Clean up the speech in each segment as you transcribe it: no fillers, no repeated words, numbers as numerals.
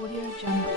Audio Jungle.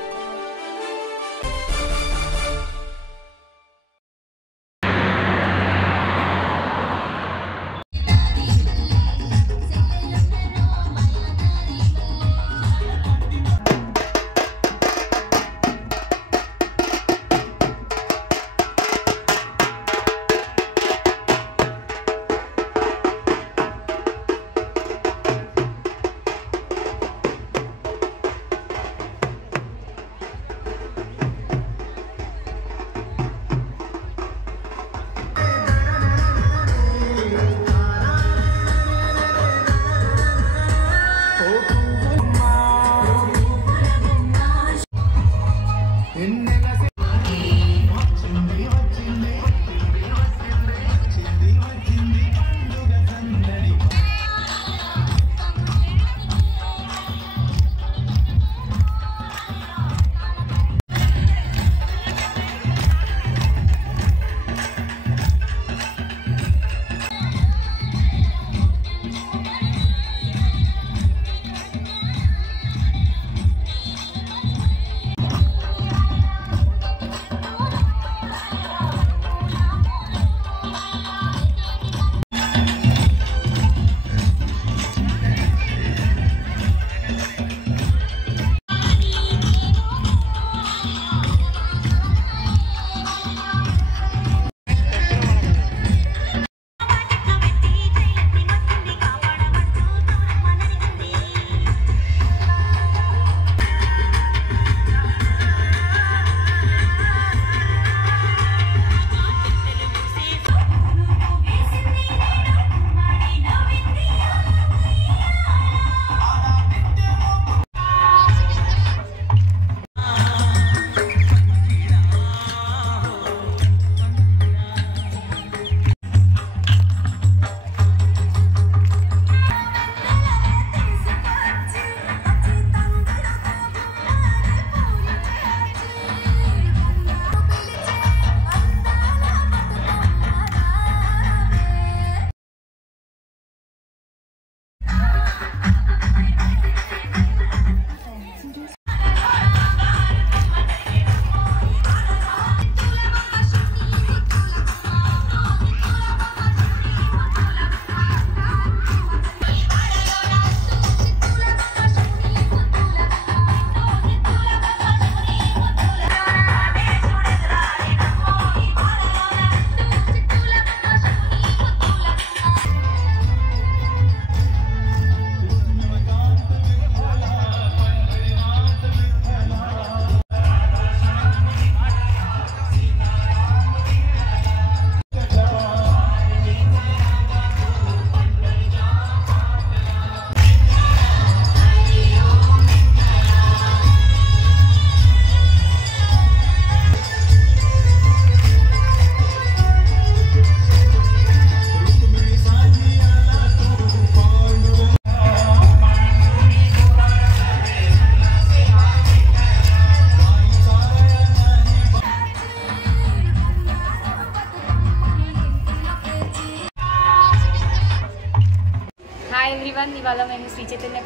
ఇవాళ మేము Shri Chaitanya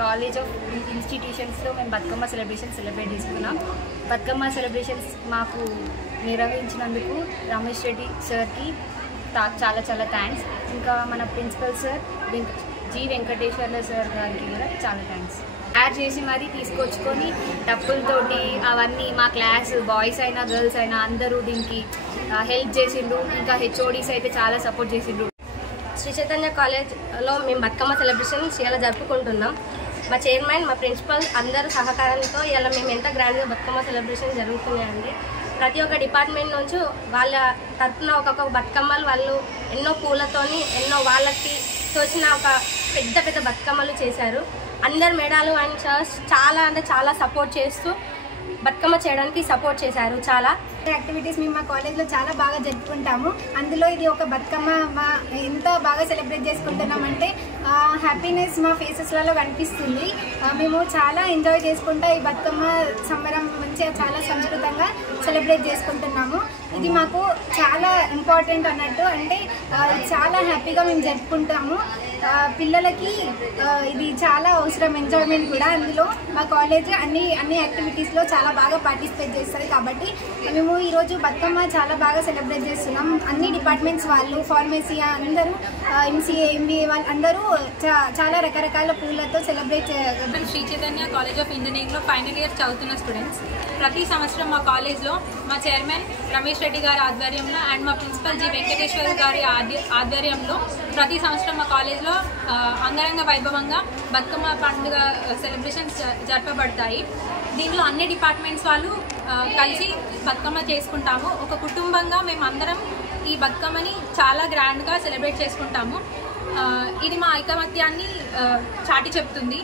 college of ఇన్స్టిట్యూషన్స్లో మేము బతుకమ్మ సెలబ్రేట్ చేసుకున్నాం. బతుకమ్మ సెలబ్రేషన్స్ మాకు నిర్వహించినందుకు రమేష్ రెడ్డి సార్కి చాలా చాలా థ్యాంక్స్. ఇంకా మన ప్రిన్సిపల్ సార్ జి వెంకటేశ్వర్ల సార్ గారికి కూడా చాలా థ్యాంక్స్. తయారు చేసి మరీ తీసుకొచ్చుకొని డప్పులతోటి అవన్నీ మా క్లాస్ బాయ్స్ అయినా గర్ల్స్ అయినా అందరూ దీనికి హెల్ప్ చేసిండ్రు. ఇంకా హెచ్ఓడీస్ అయితే చాలా సపోర్ట్ చేసిండ్రు. శ్రీ చైతన్య కాలేజ్లో మేము బతుకమ్మ సెలబ్రేషన్స్ ఇలా జరుపుకుంటున్నాం. మా చైర్మన్, మా ప్రిన్సిపల్ అందరూ సహకారంతో ఇలా మేము ఎంత గ్రాండ్గా బతుకమ్మ సెలబ్రేషన్ జరుగుతున్నాయండి. ప్రతి ఒక్క డిపార్ట్మెంట్ నుంచి వాళ్ళ తరఫున ఒక్కొక్క బతుకమ్మలు వాళ్ళు ఎన్నో పూలతోని ఎన్నో వాళ్ళకి తోచిన ఒక పెద్ద పెద్ద బతుకమ్మలు చేశారు. అందరు మేడాలు అండ్ సార్స్ చాలా సపోర్ట్ చేస్తూ బతుకమ్మ చేయడానికి సపోర్ట్ చేశారు. చాలా యాక్టివిటీస్ మేము మా కాలేజ్లో చాలా బాగా జరుపుకుంటాము. అందులో ఇది ఒక బతుకమ్మ ఎంత బాగా సెలబ్రేట్ చేసుకుంటున్నామంటే హ్యాపీనెస్ మా ఫేసెస్లలో కనిపిస్తుంది. మేము చాలా ఎంజాయ్ చేసుకుంటా ఈ బతుకమ్మ సంబరం మంచిగా చాలా సంస్కృతంగా సెలబ్రేట్ చేసుకుంటున్నాము. ఇది మాకు చాలా ఇంపార్టెంట్ అన్నట్టు, అంటే చాలా హ్యాపీగా మేము జరుపుకుంటాము. పిల్లలకి ఇది చాలా అవసరం, ఎంజాయ్మెంట్ కూడా. అందులో మా కాలేజ్ అన్ని యాక్టివిటీస్లో చాలా బాగా పార్టిసిపేట్ చేస్తుంది. కాబట్టి మేము ఈరోజు బతుకమ్మ చాలా బాగా సెలబ్రేట్ చేస్తున్నాం. అన్ని డిపార్ట్మెంట్స్ వాళ్ళు, ఫార్మసీ అందరూ, ఎంసీఏ, ఎంబీఏ వాళ్ళు అందరూ చాలా రకరకాల పూలతో celebrate Sri Chaitanya college of ఇంజనీరింగ్లో ఫైనల్ ఇయర్ చదువుతున్న స్టూడెంట్స్. ప్రతి సంవత్సరం మా కాలేజ్లో మా చైర్మన్ రమేష్ రెడ్డి గారి ఆధ్వర్యంలో అండ్ మా ప్రిన్సిపల్ జి వెంకటేశ్వర గారి ఆధ్వర్యంలో ప్రతి సంవత్సరం మా కాలేజ్లో అంగరంగ వైభవంగా బతుకమ్మ పండుగ సెలబ్రేషన్స్ జరపబడతాయి. దీనిలో అన్ని డిపార్ట్మెంట్స్ వాళ్ళు కలిసి బతుకమ్మ చేసుకుంటాము. ఒక కుటుంబంగా మేము అందరం ఈ బతుకమ్మని చాలా గ్రాండ్గా సెలబ్రేట్ చేసుకుంటాము. ఇది మా ఐకమత్యాన్ని చాటి చెప్తుంది.